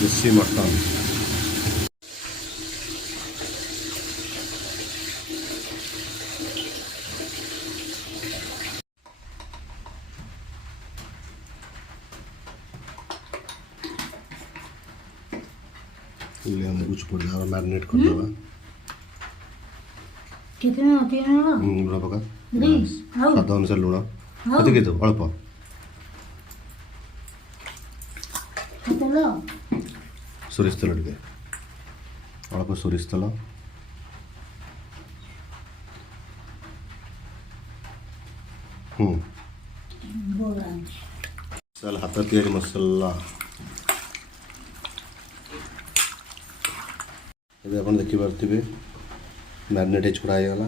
देसी mutton हम कुछ पड़ जाएगा मैरिनेट कर देगा कितने होती है ना लुण पका प्लीज आओ स्वाद अनुसार लुण कति के अल्प चलो सोरिष तेल टे अल्प सोरिष तेल हाथ तैयारी मसला ये आप देखिपे मैरिनेट छुड़ा होगा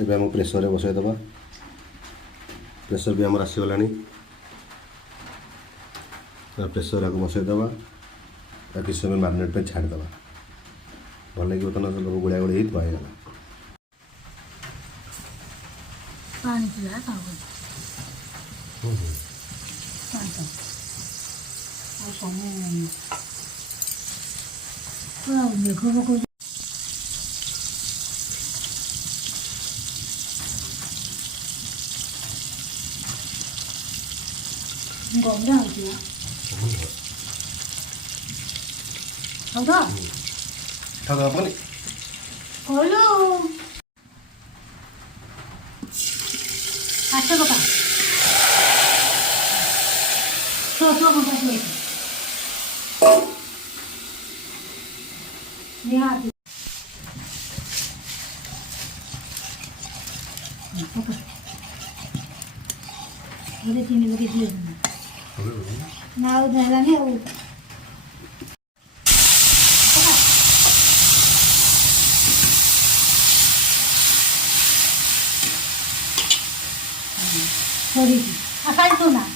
ये आम प्रेसर रे बसई दबा प्रेसर भी आमर आसीगला प्रेसर आगे बसई दबा किसी समय मैरिनेट पे छाड़देवा भल लगे बर्तमान सब गुड़ा गुड़ी होगा पानी पिला देखो गंदा होती हौदा ठाक पानी हेलो अच्छा बता सो यहाँ चीनी लगे दिए ना उधर नहीं वो थोड़ी सी अकाल तो ना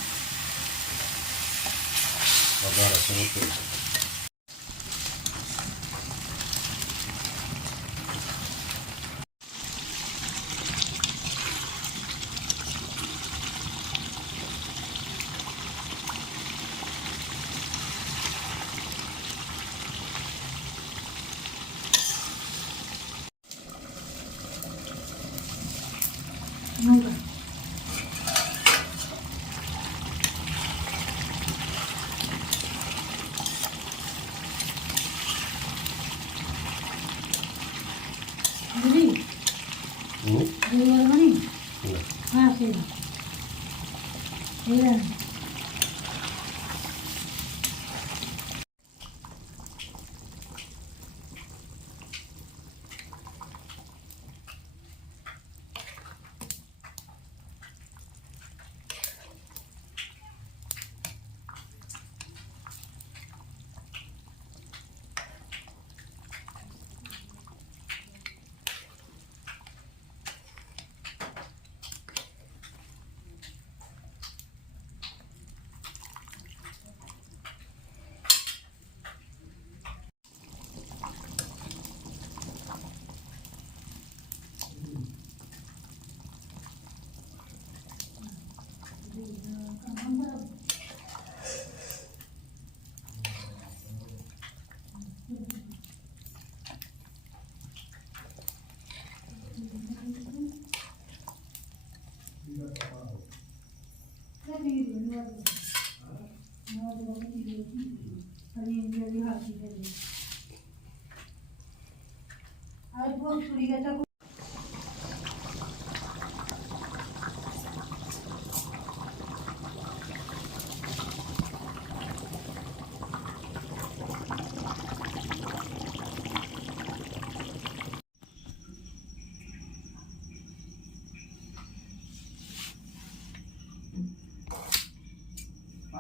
हाँ सही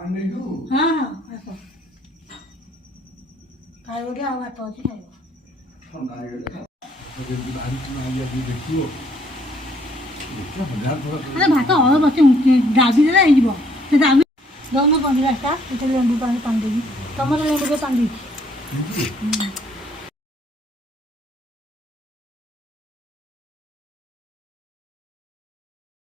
हाँ हाँ आसो खाइबो कि आउ भात अच्छी खाइबो भात अलग अच्छे दाबी देला से दाबी दौन पंद्रह टा लेंबू पानी देवी तुम लेंबू पानी